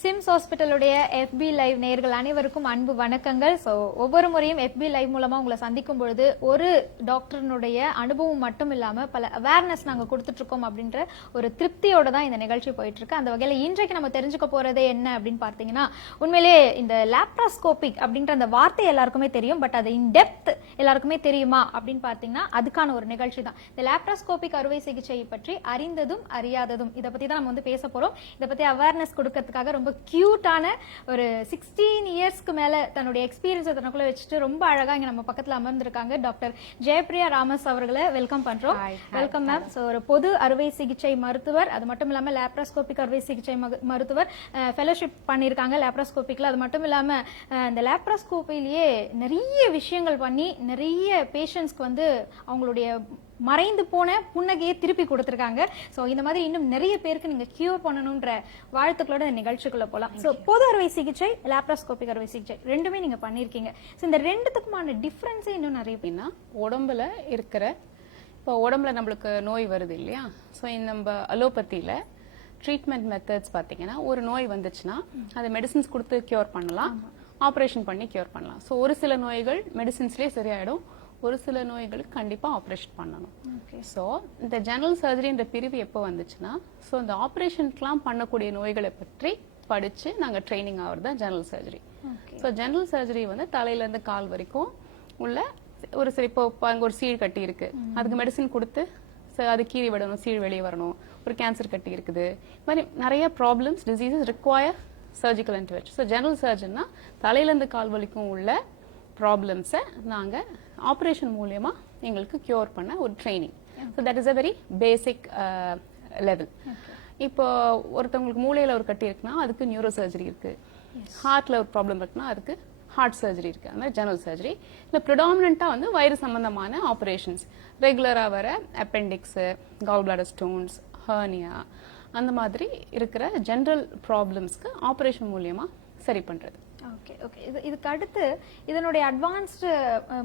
Sims ஹாஸ்பிட்டலுடைய FB live நேயர்கள் அனைவருக்கும் அன்பு வணக்கங்கள். ஸோ ஒவ்வொரு முறையும் FB லைவ் மூலமா உங்களை சந்திக்கும் பொழுது ஒரு டாக்டர்னுடைய அனுபவம் மட்டும் இல்லாம பல அவேர்னஸ் நாங்க கொடுத்துட்டு இருக்கோம் அப்படின்ற ஒரு திருப்தியோட தான் இந்த நிகழ்ச்சி போயிட்டு இருக்கு. அந்த வகையில இன்றைக்கு நம்ம தெரிஞ்சுக்க போறதே என்ன அப்படின்னு பார்த்தீங்கன்னா, உண்மையிலேயே இந்த லாப்ராஸ்கோபிக் அப்படின்ற அந்த வார்த்தை எல்லாருக்குமே தெரியும். பட் அது இன் டெப்த் எல்லாருக்குமே தெரியுமா அப்படின்னு பார்த்தீங்கன்னா அதுக்கான ஒரு நிகழ்ச்சி தான் இந்த லாப்ராஸ்கோபிக் அறுவை சிகிச்சை பற்றி அறிந்ததும் அறியாததும். இதை பத்தி தான் நம்ம வந்து பேச போறோம். இதை பத்தி அவேர்னஸ் கொடுக்கறதுக்காக ரொம்ப கியூட்டான ஒரு 16 இயர்ஸ்க்கு மேல தன்னுடைய எக்ஸ்பீரியன்ஸ் தனக்குள்ள வச்சுட்டு ரொம்ப அழகா இங்க நம்ம பக்கத்துல அமர்ந்திருக்காங்க டாக்டர் ஜெயப்பிரியா ராமஸ் அவர்களை வெல்கம் பண்றோம். Welcome ma'am. சோ ஒரு பொது அறுவை சிகிச்சை மருத்துவர், அது மட்டும் இல்லாம லாப்ராஸ்கோபிக் அறுவை சிகிச்சை மருத்துவர், ஃபெலோஷிப் பண்ணிருக்காங்க லாப்ராஸ்கோபிக்ல. அது மட்டும் இல்லாம இந்த லாப்ராஸ்கோபிலேயே நிறைய விஷயங்கள் பண்ணி நிறைய பேஷண்ட்ஸ்க்கு வந்து அவங்களுடைய மறைந்து போன புன்னகையை திருப்பி கொடுத்திருக்காங்க. சோ இந்த மாதிரி இன்னும் நிறைய பேருக்கு நீங்க கியூர் பண்ணணும்ன்ற வாழ்த்துக்களோட இந்த நிகழ்ச்சிக்குள்ள போலாம். சோ பொது அறுவை சிகிச்சை, லாப்ராஸ்கோபிக் அறுவை சிகிச்சை ரெண்டுமே நீங்க பண்ணிருக்கீங்க. சோ இந்த ரெண்டுத்துக்குமான டிஃபரன்ஸே இன்னும் நிறைய பேர்னா உடம்புல இருக்கிற இப்போ உடம்புல நம்மளுக்கு நோய் வருது இல்லையா? ஸோ நம்ம அலோபதியில ட்ரீட்மெண்ட் மெத்தட்ஸ் பார்த்தீங்கன்னா, ஒரு நோய் வந்துச்சுன்னா அதை மெடிசின்ஸ் கொடுத்து கியூர் பண்ணலாம், ஆப்ரேஷன் பண்ணி கியூர் பண்ணலாம். ஸோ ஒரு சில நோய்கள் மெடிசின்ஸ்லேயே சரியாயிடும், ஒரு சில நோய்களுக்கு கண்டிப்பா ஆப்ரேஷன் பண்ணணும். ஸோ இந்த ஜெனரல் சர்ஜரின்ற பிரிவு எப்போ வந்துச்சுன்னா, ஸோ இந்த ஆப்ரேஷன்லாம் பண்ணக்கூடிய நோய்களை பற்றி படிச்சு நாங்க ட்ரைனிங் ஆகுறது தான் general surgery. So general surgery வந்து தலையில இருந்து கால் வரைக்கும் உள்ள ஒரு சரி, இப்போ அங்க ஒரு சீழ் கட்டி இருக்கு, அதுக்கு மெடிசின் கொடுத்து அது கீறி விடணும், சீழ் வெளியே வரணும். ஒரு கேன்சர் கட்டி இருக்குது, இது மாதிரி நிறைய problems, diseases require surgical intervention. So general சர்ஜன்னா தலையில இருந்து கால் வரைக்கும் உள்ள ப்ராப்ளம்ஸை நாங்க ஆப்ரேஷன் மூலமா எங்களுக்கு கியூர் பண்ண ஒரு training. So that is a very basic level. இப்போ ஒருத்தவங்களுக்கு மூளையில ஒரு கட்டி இருக்குன்னா அதுக்கு நியூரோ சர்ஜரி இருக்கு, ஹார்ட்ல ஒரு ப்ராப்ளம் இருக்குன்னா அதுக்கு ஹார்ட் சர்ஜரி இருக்கு, அந்த மாதிரி ஜெனரல் சர்ஜரி. இல்லை ப்ரிடாமினண்டா வந்து வயிறு சம்பந்தமான ஆப்ரேஷன்ஸ் ரெகுலரா வர appendix, gall bladder stones, hernia, அந்த மாதிரி இருக்கிற ஜெனரல் ப்ராப்ளம்ஸ்க்கு ஆப்ரேஷன் மூலியமா சரி பண்றது. Okay okay. இதுக்கு அடுத்து இதனுடைய அட்வான்ஸ்டு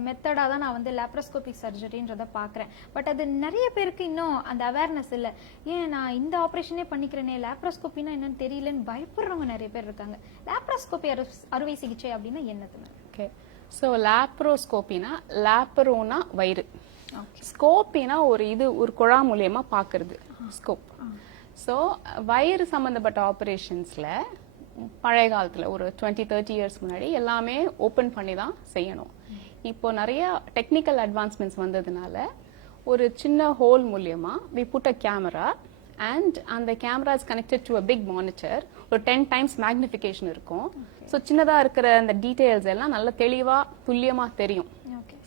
மெத்தடா தான் நான் வந்து லாப்ராஸ்கோபிக் சர்ஜரின்றத பாக்குறேன். பட் அது நிறைய பேருக்கு இன்னும் அந்த அவேர்னஸ் இல்ல. ஏன் நான் இந்த ஆபரேஷனே பண்ணிக்கிறேனே, லாப்ராஸ்கோபினா என்னன்னு தெரியலன்னு பயப்படுறவங்க நிறைய பேர் இருக்காங்க. லாப்ராஸ்கோபி அறுவை சிகிச்சை அப்படின்னா என்னது? ஓகே. ஸோ லாப்ரோஸ்கோபினா, லாப்பரோனா வயிறு, ஸ்கோப்பினா ஒரு குழா மூலியமா பாக்குறது ஸ்கோப். ஸோ வயிறு சம்பந்தப்பட்ட ஆபரேஷன்ஸ்ல பழைய காலத்துல ஒரு 20-30 இயர்ஸ் முன்னாடி எல்லாமே ஓபன் பண்ணி தான் செய்யணும். இப்போ நிறைய டெக்னிக்கல் அட்வான்ஸ்மெண்ட்ஸ் வந்ததுனால ஒரு சின்ன ஹோல் மூலியமா we put a camera and அந்த camera is connected to a big monitor. ஒரு 10 times மேக்னிஃபிகேஷன் இருக்கும். ஸோ சின்னதா இருக்கிற அந்த டீடைல்ஸ் எல்லாம் நல்ல தெளிவா துல்லியமா தெரியும்.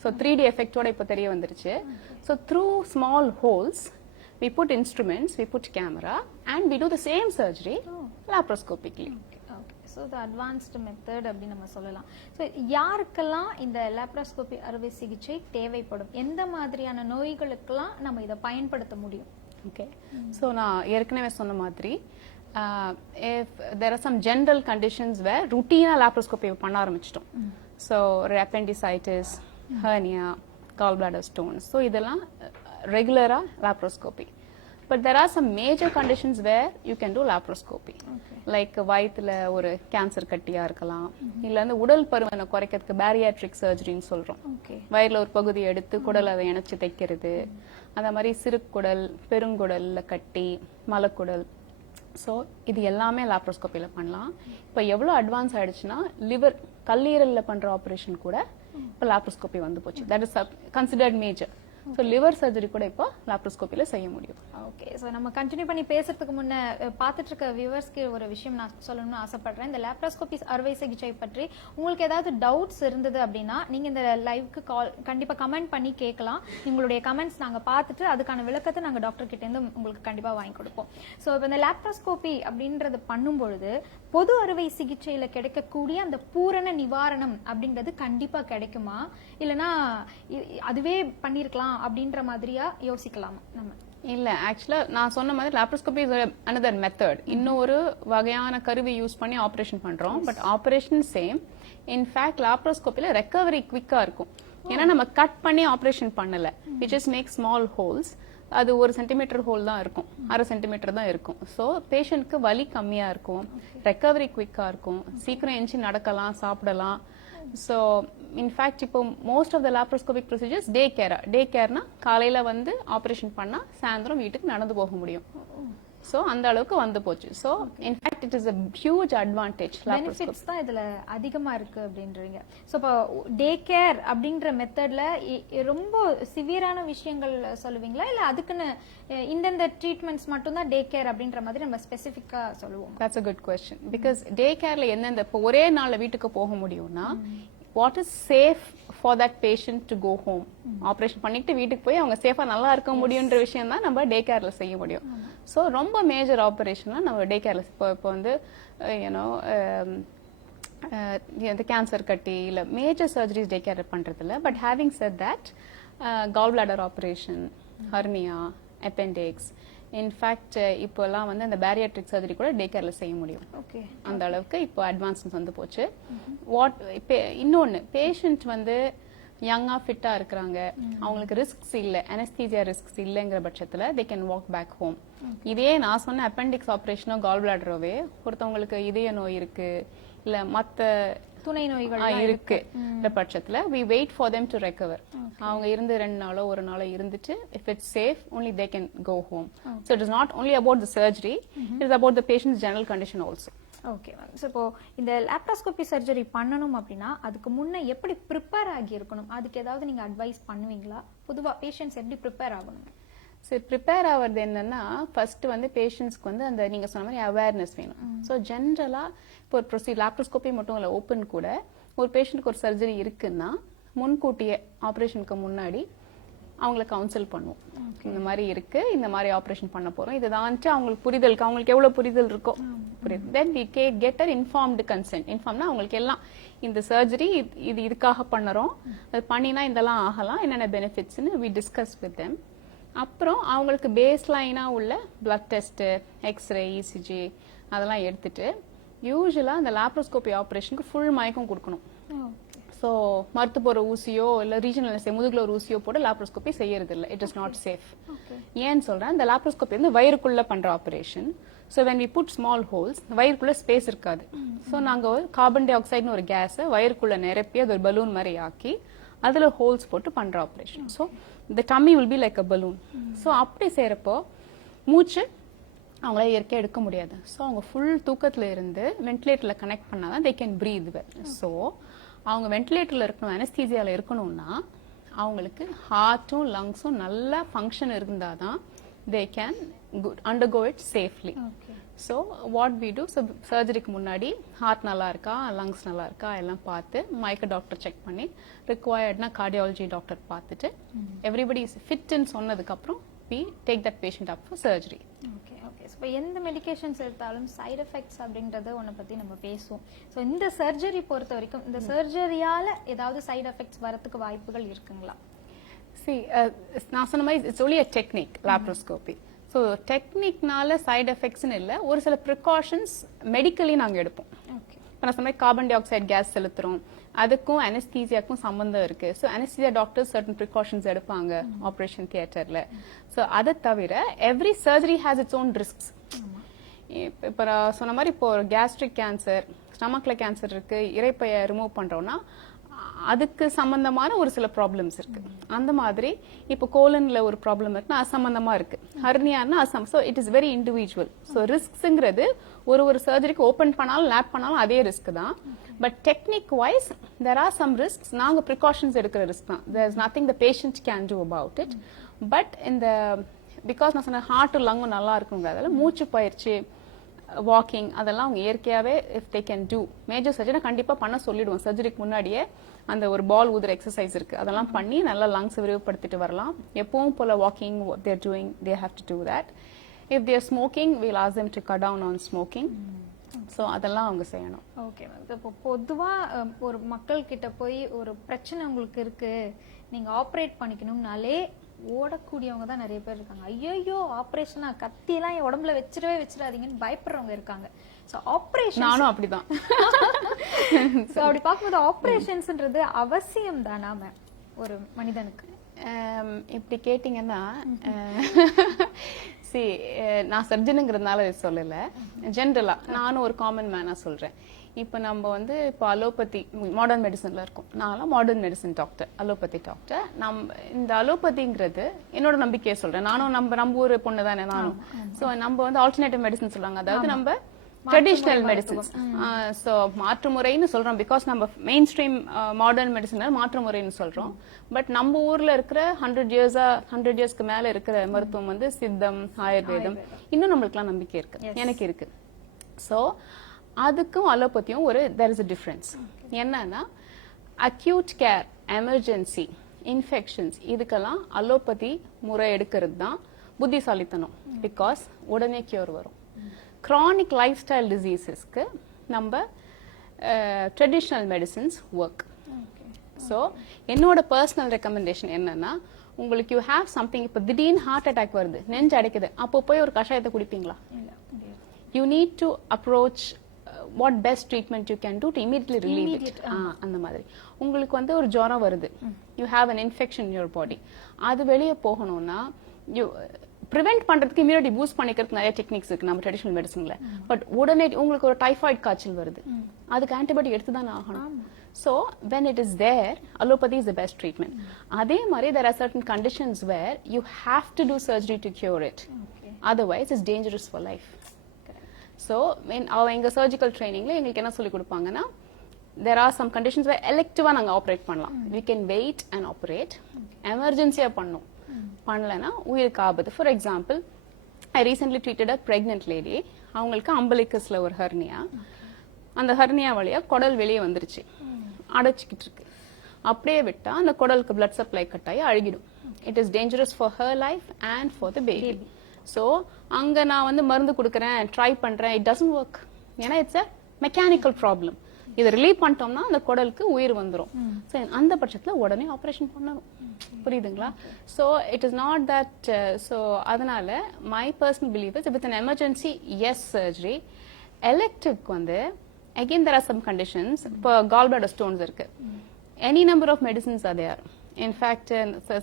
ஸோ 3D எஃபெக்டோட இப்போ தெரிய வந்துருச்சு. So through small holes we put instruments, we put camera and we do the same surgery laparoscopically. So the advanced method அப்படின்னு நம்ம சொல்லலாம். ஸோ யாருக்கெல்லாம் இந்த லாப்ராஸ்கோபி அறுவை சிகிச்சை தேவைப்படும், எந்த மாதிரியான நோய்களுக்கெல்லாம் நம்ம இதை பயன்படுத்த முடியும்? ஓகே. ஸோ நான் ஏற்கனவே சொன்ன மாதிரி if there are some general conditions where routine laparoscopy பண்ண ஆரம்பிச்சிட்டோம். So appendicitis, hernia, gallbladder stones, so இதெல்லாம் ரெகுலரா laparoscopy. But there are some major conditions where you can do laparoscopy. Like வயித்துல ஒரு கேன்சர் கட்டியா இருக்கலாம், இல்ல அந்த உடல் பருமனை குறைக்கிறதுக்கு பேரியாட்ரிக் சர்ஜரின்னு சொல்றோம். வயிறுல ஒரு பகுதி எடுத்து குடலை அதை இணைச்சு தைக்கிறது, அந்த மாதிரி சிறுகுடல், பெருங்குடல்ல கட்டி, மலக்குடல். ஸோ இது எல்லாமே லாப்ரோஸ்கோப்பில பண்ணலாம். இப்போ எவ்வளவு அட்வான்ஸ் ஆயிடுச்சுன்னா லிவர், கல்லீரல்ல பண்ற ஆபரேஷன் கூட இப்போ லாப்ரோஸ்கோப்பி வந்து போச்சு. That is considered major. So liver surgery கூட இப்போ லாப்ரோஸ்கோப்பில செய்ய முடியும். ஓகே. ஸோ நம்ம கண்டினியூ பண்ணி பேசுறதுக்கு முன்ன பார்த்துட்டு இருக்க வியூவர்ஸ்க்கு ஒரு விஷயம் நான் சொல்லணும்னு ஆசைப்படுறேன். இந்த லாப்ரோஸ்கோபி அறுவை சிகிச்சை பற்றி உங்களுக்கு ஏதாவது டவுட்ஸ் இருந்தது அப்படின்னா நீங்க இந்த லைவ்க்கு கண்டிப்பா கமெண்ட் பண்ணி கேட்கலாம். உங்களுடைய கமெண்ட்ஸ் நாங்க பார்த்துட்டு அதுக்கான விளக்கத்தை நாங்க டாக்டர் கிட்ட இருந்து உங்களுக்கு கண்டிப்பா வாங்கி கொடுப்போம். ஸோ இப்போ இந்த லாப்ரோஸ்கோபி அப்படின்றது பண்ணும்பொழுது பொது அறுவை சிகிச்சையில கிடைக்கக்கூடிய அந்த பூரண நிவாரணம் அப்படின்றது கண்டிப்பா கிடைக்குமா, இல்லைன்னா அதுவே பண்ணிருக்கலாம் அப்படின்ற மாதிரியா யோசிக்கலாமா நம்ம? இல்ல, ஆக்சுவலா நான் சொன்ன மாதிரி லாப்ரோஸ்கோபி இஸ் another மெத்தட். இன்னொரு வகையான கருவி யூஸ் பண்ணி ஆபரேஷன் பண்றோம். But operation same. இன்ஃபேக்ட் லாப்ரோஸ்கோப்பில ரெக்கவரி குவிக்கா இருக்கும். ஏன்னா நம்ம கட் பண்ணி ஆபரேஷன் பண்ணல, we just make small holes. அது 1 சென்டிமீட்டர் ஹோல் தான் இருக்கும், 1/2 சென்டிமீட்டர் தான் இருக்கும். ஸோ பேஷண்ட்க்கு வலி கம்மியா இருக்கும், ரெக்கவரி குவிக்கா இருக்கும், சீக்கிரம் எஞ்சி நடக்கலாம், சாப்பிடலாம். ஸோ இன்ஃபேக்ட் இப்போ most of the laparoscopic procedures day கேர்னா காலையில வந்து ஆபரேஷன் பண்ணா சாயந்தரம் வீட்டுக்கு நடந்து போக முடியும். சோ அந்த அளவுக்கு வந்து போச்சு. So in fact it is a huge advantage. Benefits தான் இதுல அதிகமா இருக்கு அப்படின்றீங்க. சோ இப்போ டே கேர் அப்படின்ற மெத்தட்ல ரொம்ப சிவியரான விஷயங்கள் சொல்லுவீங்களா, இல்ல அதுக்குன்னு இந்தந்த ட்ரீட்மெண்ட்ஸ் மட்டும் தான் டே கேர் அப்படின்ற மாதிரி நம்ம ஸ்பெசிஃபிக்கா சொல்லுவோம்? That's a good question. Because டே கேர்ல எந்தெந்த இப்போ ஒரே நாள்ல வீட்டுக்கு போக முடியும்னா what is safe for that patient to go home. Operation பண்ணிட்டு வீட்டுக்கு போய் அவங்க சேஃபா நல்லா இருக்க முடியும்ன்ற விஷயம் தான் நம்ம டே கேர்ல செய்ய முடியும். சோ ரொம்ப மேஜர் ஆபரேஷன்லாம் நம்ம டே கேர்ல இப்போ வந்து யூனோ இந்த கேன்சர் கட்டி இல்ல மேஜர் சர்ஜரிஸ் டே கேர் பண்றது இல்ல. But having said that gall bladder operation, hernia, appendix, in fact இப்போலாம் வந்து அந்த பேரியாட்ரிக் சர்ஜரி கூட டே கேர்ல செய்ய முடியும். அந்த அளவுக்கு இப்போ அட்வான்ஸ்மெண்ட் வந்து போச்சு. இன்னொன்னு பேஷண்ட் வந்து யங்கா ஃபிட்டா இருக்கிறாங்க, அவங்களுக்கு ரிஸ்க்ஸ் இல்ல, அனஸ்தீசியா ரிஸ்க்ஸ் இல்லங்கிற பட்சத்துல they can walk back home. இதே நான் சொன்ன அப்பெண்டிக்ஸ் ஆபரேஷனோ கால் பிளாடரோவே ஒருத்தவங்களுக்கு இதய நோய் இருக்கு இல்ல மத்த துணை நோய்கள் இருக்கு பட்சத்துல we wait for them to recover. அவங்க இருந்து 2 நாளோ 1 நாளோ இருந்துட்டு if it's safe only they can go home. So it is not only about the surgery, it is about the patient's general condition also. Okay ma'am. So இப்போ இந்த laparoscopy surgery பண்ணணும் அப்படின்னா அதுக்கு முன்ன எப்படி ப்ரிப்பேர் ஆகி இருக்கணும், அதுக்கு ஏதாவது நீங்க அட்வைஸ் பண்ணுவீங்களா? பொதுவா பேஷண்ட்ஸ் எப்படி ப்ரிப்பேர் ஆகணும்? சரி, ப்ரிப்பேர் ஆகிறது என்னன்னா ஃபர்ஸ்ட் வந்து பேஷண்ட்ஸ்க்கு வந்து அந்த நீங்க சொன்ன மாதிரி அவேர்னஸ் வேணும். ஸோ ஜென்ரலா இப்போ ஒரு லாப்ரோஸ்கோபி மட்டும் இல்லை, ஓப்பன் கூட ஒரு பேஷண்ட்க்கு ஒரு சர்ஜரி இருக்குன்னா முன்கூட்டியே ஆப்ரேஷனுக்கு முன்னாடி அவங்கள கவுன்சில் பண்ணுவோம். இந்த மாதிரி இருக்கு, இந்த மாதிரி ஆபரேஷன் பண்ண போறோம், இதுதான் அவங்களுக்கு புரிதலுக்கு அவங்களுக்கு எவ்வளவு புரிதல் இருக்கோ புரியுது. Then we get a informed consent. இன்ஃபார்ம்னா அவங்களுக்கு எல்லாம் இந்த சர்ஜரி இதுக்காக பண்ணுறோம், அது பண்ணினா இதெல்லாம் ஆகலாம், என்னென்ன பெனிஃபிட்ஸ்னு வி டிஸ்கஸ் வித் தெம். அப்புறம் அவங்களுக்கு பேஸ் லைனா உள்ள பிளட் டெஸ்ட், எக்ஸ்ரே, இசிஜி அதெல்லாம் எடுத்துட்டு யூஸ்வலா அந்த லாப்ரோஸ்கோபி ஆபரேஷனுக்கு ஃபுல் மயக்கம் கொடுக்கணும். ஸோ மருத்து போற ஊசியோ இல்ல ரீஜனல் முதுகுல ஒரு ஊசியோ போட்டு லாப்ரோஸ்கோபி செய்யறது இல்லை. It is not safe. ஏன்னு சொல்றேன், இந்த லாப்ரோஸ்கோபி வந்து வயிறுக்குள்ள பண்ற operation. So when we put small holes, வயிறுக்குள்ள ஸ்பேஸ் இருக்காது. ஸோ நாங்க கார்பன் டை ஆக்சைடுன்னு ஒரு கேஸை வயிறுக்குள்ள நிரப்பி அது ஒரு பலூன் மாதிரி ஆக்கி அதுல ஹோல்ஸ் போட்டு பண்ற operation. So the tummy will be like a balloon. So அப்படி செய்யறப்போ மூச்சு அவங்கள இயற்கையாக எடுக்க முடியாது. ஸோ அவங்க ஃபுல் தூக்கத்துல இருந்து வென்டிலேட்டர்ல கனெக்ட் பண்ணாதான் they can breathe well. So அவங்க வென்டிலேட்டர்ல இருக்கணும், அனஸ்தீசியால இருக்கணும்னா அவங்களுக்கு ஹார்ட்டும் லங்ஸும் நல்லா ஃபங்க்ஷன் இருந்தாதான் they can undergo it safely. So what we do, so சர்ஜரிக்கு முன்னாடி ஹார்ட் நல்லா இருக்கா, லங்ஸ் நல்லா இருக்கா எல்லாம் பார்த்து மயக்க டாக்டர் செக் பண்ணி ரிக்வயர்ட்னா கார்டியாலஜி டாக்டர் பார்த்துட்டு எவ்ரிபடி இஸ் ஃபிட்னு சொன்னதுக்கு அப்புறம் we take that patient up for surgery. Okay okay. So இப்போ எந்த மெடிகேஷன்ஸ் எடுத்தாலும் சைடு எஃபெக்ட்ஸ் அப்படின்றத ஒன்றை பற்றி நம்ம பேசுவோம். ஸோ இந்த சர்ஜரி பொறுத்த வரைக்கும் இந்த சர்ஜரியால் ஏதாவது சைடு எஃபெக்ட்ஸ் வரத்துக்கு வாய்ப்புகள் இருக்குங்களா? நான் சொன்ன மாதிரி it's only a technique laparoscopy. So டெக்னிக்னால சைடு எஃபெக்ட்ஸ்னு இல்லை, ஒரு சில ப்ரிகாஷன்ஸ் மெடிக்கலி நாங்கள் எடுப்போம். இப்போ நான் சொன்ன மாதிரி கார்பன் டை ஆக்சைடு கேஸ் செலுத்துறோம், அதுக்கும் அனஸ்தீசியாக்கும் சம்பந்தம் இருக்கு. So anaesthesia doctors certain precautions எடுப்பாங்க ஆப்ரேஷன் தியேட்டர்ல. ஸோ அதை தவிர every surgery has its own risks. இப்போ நான் சொன்ன மாதிரி இப்போ கேஸ்ட்ரிக் கேன்சர், ஸ்டமக்ல கேன்சர் இருக்கு, இரைப்பையை ரிமூவ் பண்றோம்னா அதுக்கு சம்பந்தமான ஒரு சில ப்ராப்ளம்ஸ் இருக்கு. அந்த மாதிரி இப்போ கோலன்ல ஒரு ப்ராப்ளம் இருக்குன்னா அது சம்பந்தமா இருக்கு, ஹர்னியான்னா so it is very individual. So ரிஸ்க்ங்கிறது ஒரு சர்ஜரிக்கு ஓபன் பண்ணாலும் லேப் பண்ணாலும் அதே ரிஸ்க் தான். But technique wise there are some risks. நாங்க ப்ரிகாஷன்ஸ் எடுக்கிற ரிஸ்க் தான். There is nothing the patient can do about it. But இந்த பிகாஸ் நான் சொன்ன ஹார்ட் லங்கும் நல்லா இருக்குங்கிறதால மூச்சு பயிற்சி, வாக்கிங் அதெல்லாம் அவங்க இயற்கையாவே if they can do major surgery கண்டிப்பா பண்ண சொல்லிடுவோம். சர்ஜரிக்கு முன்னாடியே அந்த ஒரு பால் ஊதுற எக்ஸசைஸ் இருக்கு, அதெல்லாம் பண்ணி நல்லா லங்ஸ் விரிவுபடுத்திட்டு வரலாம். எப்பவும் போல walking they're doing, they have to do that. If they're smoking will ask them to cut down on smoking. So அதெல்லாம் அவங்க செய்யணும். Okay ma'am. இப்போ பொதுவா ஒரு மக்கள் கிட்ட போய் ஒரு பிரச்சனை உங்களுக்கு இருக்கு, நீங்க ஆப்ரேட் பண்ணிக்கணும்னாலே ஓடக்கூடியவங்க தான் நிறைய பேர் இருக்காங்க. ஐயோ ஆப்ரேஷனா, கத்தியெல்லாம் என் உடம்புல வச்சிடாதீங்கன்னு பயப்படுறவங்க இருக்காங்க. சோ ஆப்ரேஷன் நானும் அப்படிதான். சோ அப்படி பார்க்கும்போது ஆப்ரேஷன்ஸ்ன்றது அவசியம் தானா மேம்? ஒரு மனிதனுக்கு? இப்படி கேட்டீங்கன்னா நான் சர்ஜனுங்கிறதுனால சொல்லல, ஜென்ரலா நானும் ஒரு காமன் மேனா சொல்றேன். இப்ப நம்ம வந்து இப்போ அலோபதி மாடர்ன் மெடிசன்ல இருக்கும். நான்லாம் modern medicine doctor, allopathy doctor. இந்த அலோபதிங்கிறது என்னோட நம்பிக்கையை சொல்றேன். நானும் நம்ம ஊர் பொண்ணு தானே நானும். சோ நம்ம வந்து ஆல்டர்னேட்டிவ் மெடிசன் சொல்றாங்க, அதாவது நம்ம ட்ரெடிஷனல் மெடிசன்ஸ். சோ மாற்று முறைன்னு சொல்றோம், பிகாஸ் நம்ம மெயின் ஸ்ட்ரீம் மாடர்ன் மெடிசன் மாற்று முறைன்னு சொல்றோம். பட் நம்ம ஊர்ல இருக்கிற 100 இயர்ஸ்க்கு மேல இருக்கிற மருத்துவம் வந்து சித்தம், ஆயுர்வேதம், இன்னும் நம்மளுக்குலாம் நம்பிக்கை இருக்கு, எனக்கு இருக்கு. சோ அதுக்கும் அலோபதியும் there is a difference. என்னன்னா அக்யூட் கேர், எமர்ஜென்சி, இன்ஃபெக்ஷன்ஸ், இதுக்கெல்லாம் அலோபதி முறை எடுக்கிறது தான் புத்திசாலித்தனம், பிகாஸ் உடனே கியூர் வரும். கிரானிக் லைஃப் ஸ்டைல் டிசீசஸ்க்கு நம்ம ட்ரெடிஷனல் மெடிசின்ஸ் ஒர்க். ஸோ என்னோட பர்சனல் ரெக்கமெண்டேஷன் என்னன்னா, உங்களுக்கு யூ ஹேவ் சம்திங், இப்போ திடீர்னு ஹார்ட் அட்டாக் வருது, நெஞ்சு அடைக்குது, அப்போ போய் ஒரு கஷாயத்தை குடிப்பீங்களா? You need to approach what best treatment you can do to immediately relieve it. அந்த மாதிரி உங்களுக்கு வந்து ஒரு ஜுரம் வருது, you have an infection in your body, அது வெளியே போகணும்னா ப்ரிவென்ட் பண்றதுக்கு இம்யூனிட்டி பூஸ்ட் பண்ணிக்கிறதுக்கு நிறைய டெக்னிக்ஸ் இருக்கு நம்ம ட்ரெடிஷனல் மெடிசன்ல. பட் உடனே உங்களுக்கு ஒரு டைஃபாய்டு காய்ச்சல் வருது, அதுக்கு ஆன்டிபயோட்டிக் எடுத்து தான் ஆகணும். So when it is there, allopathy is the best treatment. அதே மாதிரி there are certain conditions where you have to do surgery to cure it. Otherwise it's dangerous for life. So எங்க surgical trainingல எங்களுக்கு என்ன சொல்லி கொடுப்பாங்கன்னா, there are some conditions where elective நாங்க operate பண்ணலாம். We can wait and operate. எமர்ஜென்சியா பண்ணணும், பண்ணலனா உயிருக்கு ஆபத்து. For example, I recently treated a pregnant lady. அவங்களுக்கு அம்பலிக்கஸ்ல ஒரு ஹெர்னியா, அந்த ஹெர்னியா வழியா குடல் வெளியே வந்துருச்சு, அடைச்சிக்கிட்டு இருக்கு. அப்படியே விட்டா அந்த குடலுக்கு பிளட் சப்ளை கட் ஆகி அழுகிடும். It is dangerous for her life and for the baby. So அங்க நான் வந்து மருந்து கொடுக்குறேன், ட்ரை பண்றேன், இட் டசன்ட் ஒர்க். ஏன்னா இட்ஸ் அ மெக்கானிக்கல் ப்ராப்ளம். இதை ரிலீவ் பண்ணிட்டோம்னா அந்த குடலுக்கு உயிர் வந்துடும். ஸோ அந்த பட்சத்துல உடனே ஆபரேஷன் பண்ணணும். புரியுதுங்களா? So it is not that. So அதனால my personal believe is with an emergency as surgery. எலெக்டிவ்க்கு வந்து again there are some conditions. இப்போ gallbladder stones இருக்கு, any number of medicines are there. In fact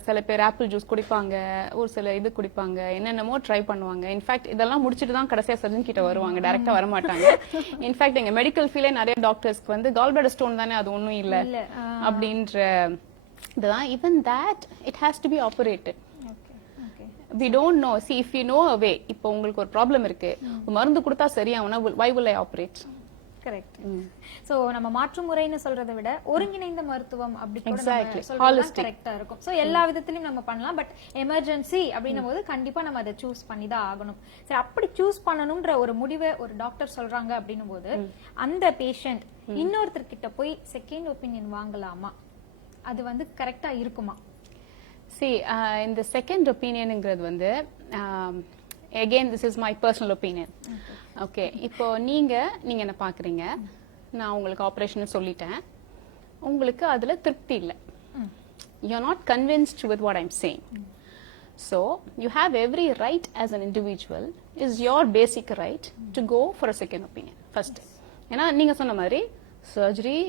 சில பேர் apple juice குடிப்பாங்க, ஒரு சில இது குடிப்பாங்க, என்னென்னமோ ட்ரை பண்ணுவாங்க. இன்ஃபேக்ட் இதெல்லாம் முடிச்சிட்டு தான் கடைசியா சர்ஜன் கிட்ட வருவாங்க, டைரக்டா வர மாட்டாங்க. இன்ஃபேக்ட் எங்க மெடிக்கல் ஃபீல்ட்ல நிறைய டாக்டர்ஸ்க்கு வந்து gallbladder stone தானே, அது ஒண்ணும் இல்ல அப்படின்ற இதுதான். even that it has to be operated. We don't know. See, if you know a way, இப்போ உங்களுக்கு ஒரு ப்ராப்ளம் இருக்கு, மருந்து கொடுத்தா சரியாகும்னா why will I operate? Correct. So நம்ம மாற்று முறைன்னு சொல்றதை விட ஒருங்கிணைந்த மருத்துவம் அப்படி கூட கரெக்டா இருக்கும். சோ எல்லா விதத்திலயும் நம்ம பண்ணலாம். பட் எமர்ஜென்சி அப்படின்னும் போது கண்டிப்பா நம்ம அதை சூஸ் பண்ணி தான் ஆகணும். சரி, அப்படி சூஸ் பண்ணணும்ன்ற ஒரு முடிவை ஒரு டாக்டர் சொல்றாங்க அப்படின்னும் போது அந்த பேஷண்ட் இன்னொருத்தர் கிட்ட போய் செகண்ட் ஒப்பீனியன் வாங்கலாமா? அது வந்து கரெக்டா இருக்குமா? இந்த செகண்ட் ஒப்பீனியன்ங்கிறது வந்து again this is my personal opinion. Okay, இப்போ நீங்க என்ன பாக்குறீங்க, நான் உங்களுக்கு ஆபரேஷன் சொல்லிட்டேன், உங்களுக்கு அதுல திருப்தி இல்ல, you're not convinced with what I'm saying. So you have every right as an individual, is your basic right to go for a second opinion first. ஏன்னா நீங்க சொன்ன மாதிரி சர்ஜரி,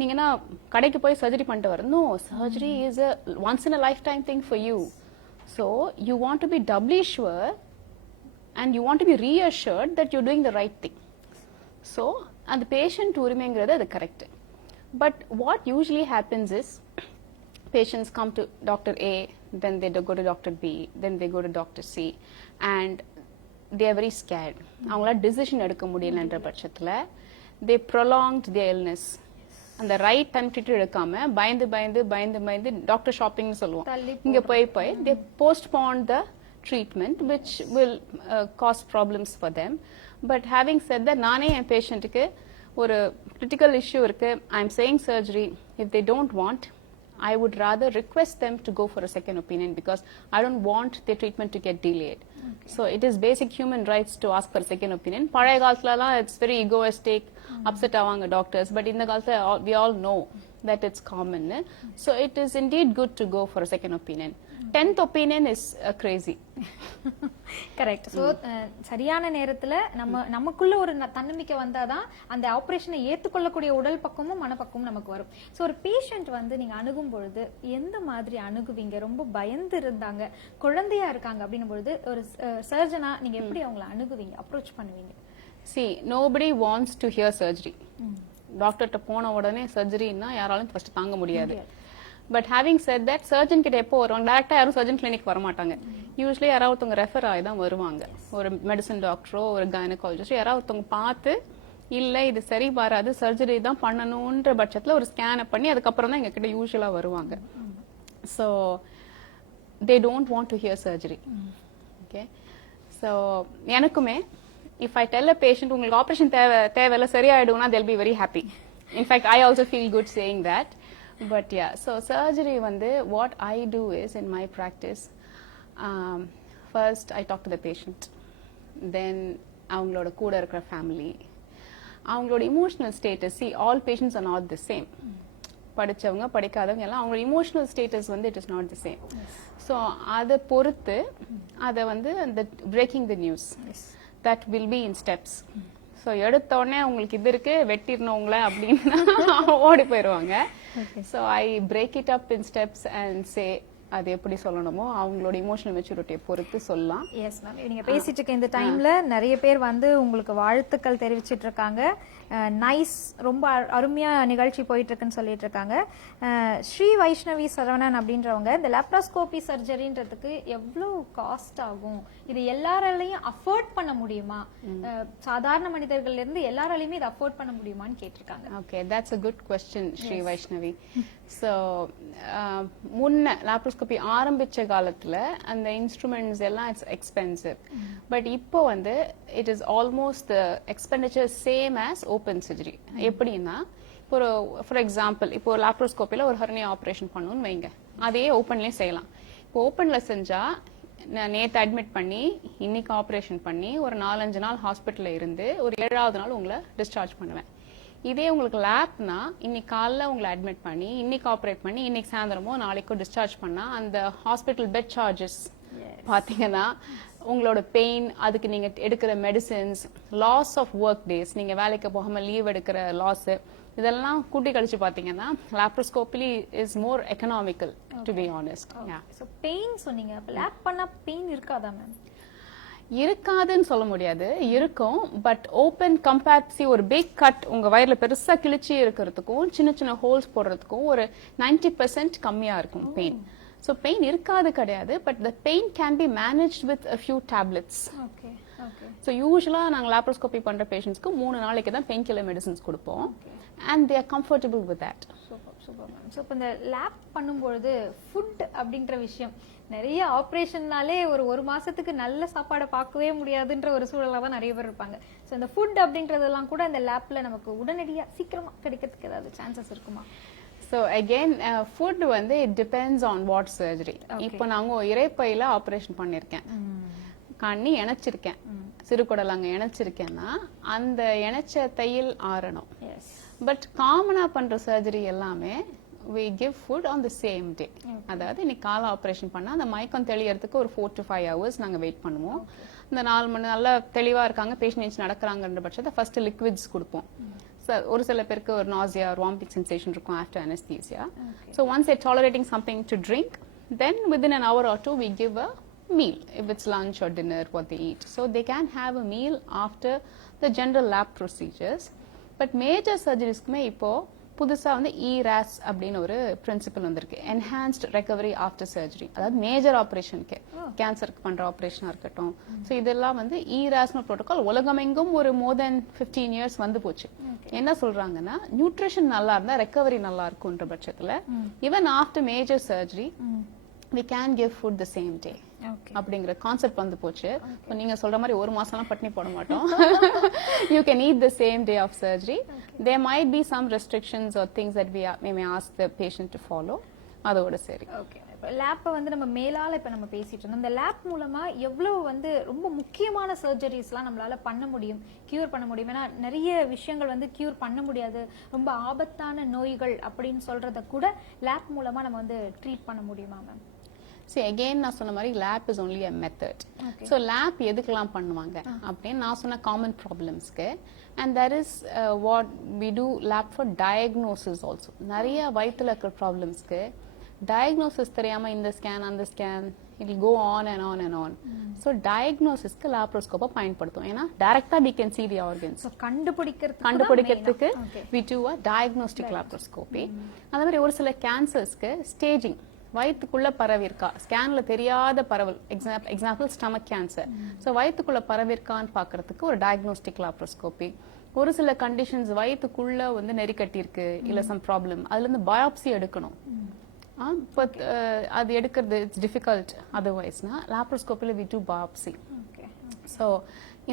நீங்கன்னா கடைக்கு போய் சர்ஜரி பண்ணிட்டு வர, no, surgery is a once in a lifetime thing for you. So you want to be doubly sure and you want to be reassured that you're doing the right thing. So and the patient உரிமைங்கிறது அது correct. But what usually happens is patients come to Dr. A, then they go to Dr. B, then they go to Dr. C, and they are very scared. அவங்கள decision எடுக்க முடியலன்ற பட்சத்துல they prolonged their illness. அந்த right time treatment எடுக்காம பயந்து doctor ஷாப்பிங்னு சொல்லுவோம், இங்க போய் they postpone the treatment which will cause problems for them. But having said that, நானே என் பேஷண்ட்டுக்கு ஒரு critical issue இருக்கு, I'm saying surgery, if they don't want, I would rather request them to go for a second opinion because I don't want their treatment to get delayed. So it is basic human rights to ask for a second opinion. பழைய காலத்துலலாம் it's very egoistic, upset ஆவாங்க doctors. But இந்த காலத்துல we all know that it's common. So it is indeed good to go for a second opinion. 10th opinion is crazy. Correct. So சரியான நேரத்துல நமக்குள்ள ஒரு தன்னம்பிக்கை வந்தாதான் அந்த ஆபரேஷனை ஏத்துக்கொள்ளக்கூடிய உடல் பக்கமும் மனப்பக்கமும் நமக்கு வரும். ஸோ ஒரு பேஷண்ட் வந்து நீங்க அணுகும் பொழுது எந்த மாதிரி அணுகுவீங்க? ரொம்ப பயந்து இருந்தாங்க, குழந்தையா இருக்காங்க அப்படின்னும் பொழுது ஒரு சர்ஜனா நீங்க எப்படி அவங்களை அணுகுவீங்க, அப்ரோச் பண்ணுவீங்க? See, nobody wants to hear surgery. டாக்டர்கிட்ட போன உடனே சர்ஜரின்னா யாராலும் ஃபர்ஸ்ட் தாங்க முடியாது. But having said that, surgeon கிட்ட எப்போ வருவாங்க? டேரக்டா யாரும் சர்ஜன் கிளினிக் வர மாட்டாங்க. யூஸ்வலி யாராவது ஒருத்தவங்க ரெஃபர் ஆகி தான் வருவாங்க. ஒரு மெடிசன் டாக்டரோ ஒரு கைனகாலஜிஸ்டோ யாராவது ஒருத்தவங்க பார்த்து இல்ல இது சரி வராது, சர்ஜரி தான் பண்ணணும்ன்ற பட்சத்துல ஒரு ஸ்கேனை பண்ணி அதுக்கப்புறம் தான் எங்க கிட்ட யூஸ்வலா வருவாங்க. So they don't want to hear surgery. Okay, so எனக்குமே if I tell a patient உங்களுக்கு ஆபரேஷன் தேவையில்ல சரியாயிடும்னா they'll be very happy. In fact, I also feel good saying that. But yeah, so surgery வந்து what I do is in my practice, first I talk to the patient, then அவங்களோட கூட இருக்கிற family, அவங்களோட emotional status. See, all patients are not the same. படிச்சவங்க படிக்காதவங்க எல்லாம் அவங்களோட emotional status வந்து it is not the same. So அதை பொறுத்து அதை வந்து அந்த breaking the news that will be in steps. So எடுத்த உடனே உங்களுக்கு இது இருக்கு வெட்டிரணும் உங்களை அப்படின்னு ஓடி போயிருவாங்க. So I break it up in steps and say அது எப்படி சொல்லணுமோ அவங்களோட இமோஷனல் மெச்சூரிட்டியை பொறுத்து சொல்லலாம். எஸ் மேம், நீங்க பேசிட்டு இருக்க இந்த டைம்ல நிறைய பேர் வந்து உங்களுக்கு வாழ்த்துக்கள் தெரிவிச்சிட்டு இருக்காங்க. நைஸ், ரொம்ப அருமையா நிகழ்ச்சி போயிட்டு இருக்குன்னு சொல்லிட்டு இருக்காங்க. ஸ்ரீ வைஷ்ணவி சரவணன் அப்படின்றவங்க, இந்த லாப்ரோஸ்கோபி சர்ஜரின்றதுக்கு எவ்வளவு காஸ்ட் ஆகும், இது எல்லாராலையும் அஃபோர்ட் பண்ண முடியுமா, சாதாரண மனிதர்கள்ல இருந்து எல்லாராலையுமே இதை அஃபோர்ட் பண்ண முடியுமான்னு கேட்டிருக்காங்க. Okay, that's a good question, Shri Vaishnavi. So முன்ன லாப்ரோஸ்கோபி ஆரம்பிச்ச காலத்துல அந்த இன்ஸ்ட்ருமெண்ட்ஸ் எல்லாம் இட்ஸ் எக்ஸ்பென்சிவ். பட் இப்போ வந்து it is almost expenditure same as open surgery. எப்படின்னா இப்போ ஒரு ஃபார் எக்ஸாம்பிள் இப்போ ஒரு லாப்ரோஸ்கோப்பில ஒரு ஹெர்னியா ஆப்ரேஷன் பண்ணணும்னு வைங்க, அதையே ஓப்பன்லயும் செய்யலாம். இப்போ ஓப்பன்ல செஞ்சா நேற்று அட்மிட் பண்ணி இன்னைக்கு ஆப்ரேஷன் பண்ணி ஒரு 4-5 நாள் ஹாஸ்பிட்டல்ல இருந்து ஒரு 7வது நாள் உங்களை டிஸ்சார்ஜ் பண்ணுவேன். இதே உங்களுக்கு லேப்னா இன்னைக்கு காலைல உங்களை அட்மிட் பண்ணி இன்னைக்கு ஆப்ரேட் பண்ணி இன்னைக்கு சாயந்தரமோ நாளைக்கோ டிஸ்சார்ஜ் பண்ணா அந்த ஹாஸ்பிட்டல் பெட் சார்ஜஸ் பாத்தீங்கன்னா உங்களோட பெயின், அதுக்கு நீங்க எடுக்கிற medicines, loss of work days, நீங்க வேலைக்கு போகாம லீவ் எடுக்கிற லாஸ், இதெல்லாம் கூட்டி கழிச்சு பாத்தீங்கன்னா laparoscopy is more economical to be honest. So pain சொன்னீங்க, அப்ப லேப் பண்ணா பெயின் இருக்காதா மேம்? இருக்காதுன்னு சொல்ல முடியாது, இருக்கும். பட் ஓப்பன் கம்பேர்ட்சி ஒரு பிக் கட் உங்க வயர்ல பெருசா கிழிச்சி இருக்கிறதுக்கும் சின்ன சின்ன ஹோல்ஸ் போடுறதுக்கும் ஒரு 90% கம்மியா இருக்கும் pain. So pain irukadu kadiyadu, but the pain can be managed with a few tablets. Okay. So usually நாங்க laparoscopy பண்ற patients க்கு 3 நாளைக்கு தான் pain killer medicines கொடுப்போம். And they are comfortable with that. Super ma'am. So இந்த lab பண்ணும்போது food அப்படின்ற விஷயம், நிறைய ஆபரேஷன்னாலே ஒரு மாசத்துக்கு நல்ல சாப்பாடை பார்க்கவே முடியாதுன்ற ஒரு சூழலா தான் நிறைய பேர் இருப்பாங்க. ஸோ இந்த ஃபுட் அப்படின்றதெல்லாம் கூட இந்த லேப்ல நமக்கு உடனடியா சீக்கிரமா கிடைக்கிறதுக்கு ஏதாவது சான்சஸ் இருக்குமா? So again, food வந்து it depends on what surgery. இப்போ நாங்க இரைப்பையில ஆபரேஷன் பண்ணிருக்கேன், கண்ணி இணைச்சிருக்கேன், சிறுகுடலாங்க இணைச்சிருக்கேன்னா அந்த இணைச்ச தையல் ஆறணும். பட் காமனா பண்ற சர்ஜரி எல்லாமே we give food on the same day. அதாவது இன்னைக்கு கால ஆபரேஷன் பண்ணா அந்த மயக்கம் தெளியறதுக்கு ஒரு 4 to 5 hours நாங்க வெயிட் பண்ணுவோம். இந்த 4 மணி நல்லா தெளிவா இருக்காங்க, பேஷண்ட் நடக்கிறாங்கன்ற பட்சத்தை ஃபர்ஸ்ட் லிக்விட்ஸ் கொடுப்போம். ஒரு சில பேருக்கு ஒரு nausea or vomiting sensation இருக்கும் after anesthesia. So once they're tolerating something to drink, then within an hour or two we give a meal, if it's lunch or dinner what they eat. So they can have a meal after the general lab procedures. But major surgeries kume ipo புதுசா வந்து ERAS அப்படின்னு ஒரு principal வந்திருக்கு, enhanced recovery after surgery. அதாவது major ஆபரேஷனுக்கு, கேன்சருக்கு பண்ற ஆபரேஷனா இருக்கட்டும். So இதெல்லாம் வந்து ERAS ப்ரோட்டோகால் உலகமெங்கும் ஒரு மோர் தென் 15 years வந்து போச்சு. என்ன சொல்றாங்கன்னா நியூட்ரிஷன் நல்லா இருந்தா ரெக்கவரி நல்லா இருக்கும்ன்ற பட்சத்துல even after major surgery we can give food the same day. அப்படிங்கிற கான்செப்ட் வந்து போச்சு. நீங்க சொல்ற மாதிரி ஒரு மாசம்லாம் பட்டினி போட மாட்டோம். You can eat the same day of surgery. There might be some restrictions or things that we may ask the patient to follow. அதோட சரி. ஓகே, லேப் வந்து நம்ம மேலால இப்ப நம்ம பேசிட்டு இருந்தோம். இந்த லேப் மூலமா எவ்வளவு வந்து ரொம்ப முக்கியமான சர்ஜரிஸ்லாம் நம்மளால பண்ண முடியும், கியூர் பண்ண முடியும். ஏன்னா நிறைய விஷயங்கள் வந்து கியூர் பண்ண முடியாது, ரொம்ப ஆபத்தான நோய்கள் அப்படின்னு சொல்றத கூட லேப் மூலமா நம்ம வந்து ட்ரீட் பண்ண முடியுமா மேம்? See again நான் சொன்ன மாதிரி lab is only a method. So lab எதுக்கெல்லாம் பண்ணுவாங்க அப்படின்னு நான் சொன்ன common problemsக்கு, and that is what we do lab for diagnosis also. நிறைய வயித்துல இருக்கிற problemsக்கு diagnosis தெரியாம இந்த scan அந்த scan it will go on and on and on. So diagnosisக்கு laparoscope பயன்படுத்தும். ஏன்னா டைரக்டா we can see the organs. So கண்டுபிடிக்கிறதுக்கு we do a diagnostic laparoscopy. அதே மாதிரி ஒரு சில கேன்சர்ஸ்க்கு ஸ்டேஜிங், வயித்துக்குள்ள பரவி இருக்கா, ஸ்கேன்ல தெரியாத பரவல், எக்ஸாம்பிள் ஸ்டமக் கேன்சர். ஸோ வயித்துக்குள்ள பரவி இருக்கான்னு பாக்குறதுக்கு ஒரு டயக்னோஸ்டிக் லாப்ரோஸ்கோபி. ஒரு சில கண்டிஷன்ஸ் வயித்துக்குள்ள வந்து நெறிக்கட்டி இருக்கு இல்ல சம் ப்ராப்ளம், அதுல இருந்து பயாப்சி எடுக்கணும். பட் அது எடுக்கிறது இட்ஸ் டிஃபிகல்ட் அதர்வைஸ்னா லாப்ரோஸ்கோப்பில வி டு பயாப்சி. ஸோ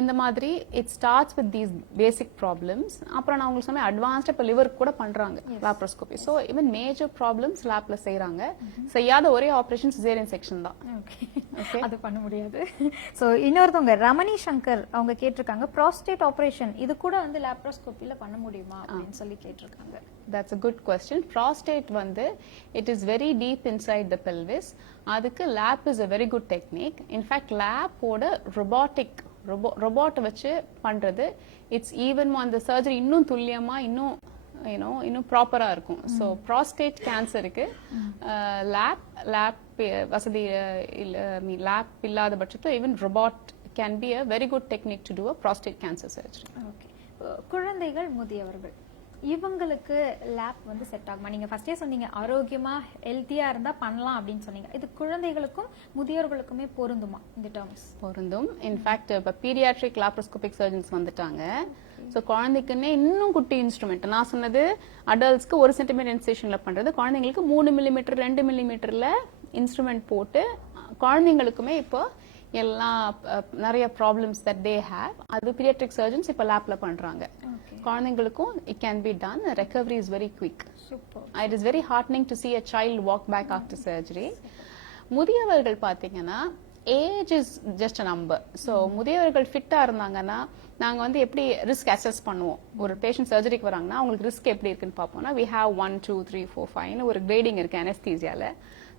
இந்த மாதிரி it starts with these basic problems. அப்புறம் நான் உங்களுக்கு சொன்னேன் அட்வான்ஸ்டா இப்போ லிவர் கூட பண்றாங்க laparoscopy. So even major problems லேப்ல செய்யறாங்க. செய்யாத ஒரே ஆபரேஷன் சிசேரியன் செக்ஷன் தான். அது பண்ண முடியாது. ஸோ இன்னொருத்தவங்க ரமணி சங்கர் அவங்க கேட்டிருக்காங்க, ப்ராஸ்டேட் ஆபரேஷன் இது கூட வந்து லாப்ரோஸ்கோப்பில பண்ண முடியுமா அப்படின்னு சொல்லி கேட்டிருக்காங்க. That's a good question. Prostate வந்து it is very deep inside the pelvis. அதுக்கு lap is a very good technique. In fact lap ஓட robot வச்சு பண்றது it's even more அந்த சர்ஜரி இன்னும் துல்லியமா இன்னும் ப்ராப்பரா இருக்கும். ஸோ ப்ராஸ்டேட் கேன்சருக்கு லேப் வசதி லேப் இல்லாத பட்சத்தில் even robot can be a very good technique to do a prostate cancer surgery. Okay, குழந்தைகள் முதியவர்கள் இவங்களுக்கு லேப் வந்து செட் ஆகுமா? நீங்க ஃபர்ஸ்டே சொன்னீங்க ஆரோக்கியமா ஹெல்த்தியா இருந்தா பண்ணலாம் அப்படின்னு சொன்னீங்க. இது குழந்தைகளுக்கும் முதியோர்களுக்குமே பொருந்துமா இந்த டேர்ம்ஸ்? பொருந்தும். இன்ஃபேக்ட் இப்போ பீடியாட்ரிக் லாப்ரோஸ்கோபிக் சர்ஜன்ஸ் வந்துட்டாங்க. ஸோ குழந்தைக்குன்னே இன்னும் குட்டி இன்ஸ்ட்ருமெண்ட், நான் சொன்னது அடல்ட்ஸ்க்கு 1 சென்டிமீட்டர் இன்சேஷன்ல பண்றது, குழந்தைங்களுக்கு 3 மில்லிமீட்டர் 2 மில்லிமீட்டர்ல இன்ஸ்ட்ருமெண்ட் போட்டு குழந்தைங்களுக்குமே இப்போ எல்லா நிறைய ப்ராப்ளம்ஸ் தட் தே ஹேவ் அது பீடியாட்ரிக் சர்ஜன்ஸ் இப்போ லேப்ல பண்றாங்க. குழந்தைங்களுக்கும் it can be done. Recovery is very quick. Super. It is very heartening to see a child walk back after surgery. முதியவர்கள் பாத்தீங்கன்னா age is just a number. So முதியவர்கள் ஃபிட்டா இருந்தாங்கன்னா நாங்க வந்து எப்படி ரிஸ்க் அசஸ் பண்ணுவோம். ஒரு பேஷண்ட் சர்ஜரிக்கு வராங்கன்னா அவங்களுக்கு ரிஸ்க் எப்படி இருக்குன்னு பார்ப்போம்னா we have 1 2 3 4 5 ஒரு கிரேடிங் இருக்கு அனஸ்தீசியால.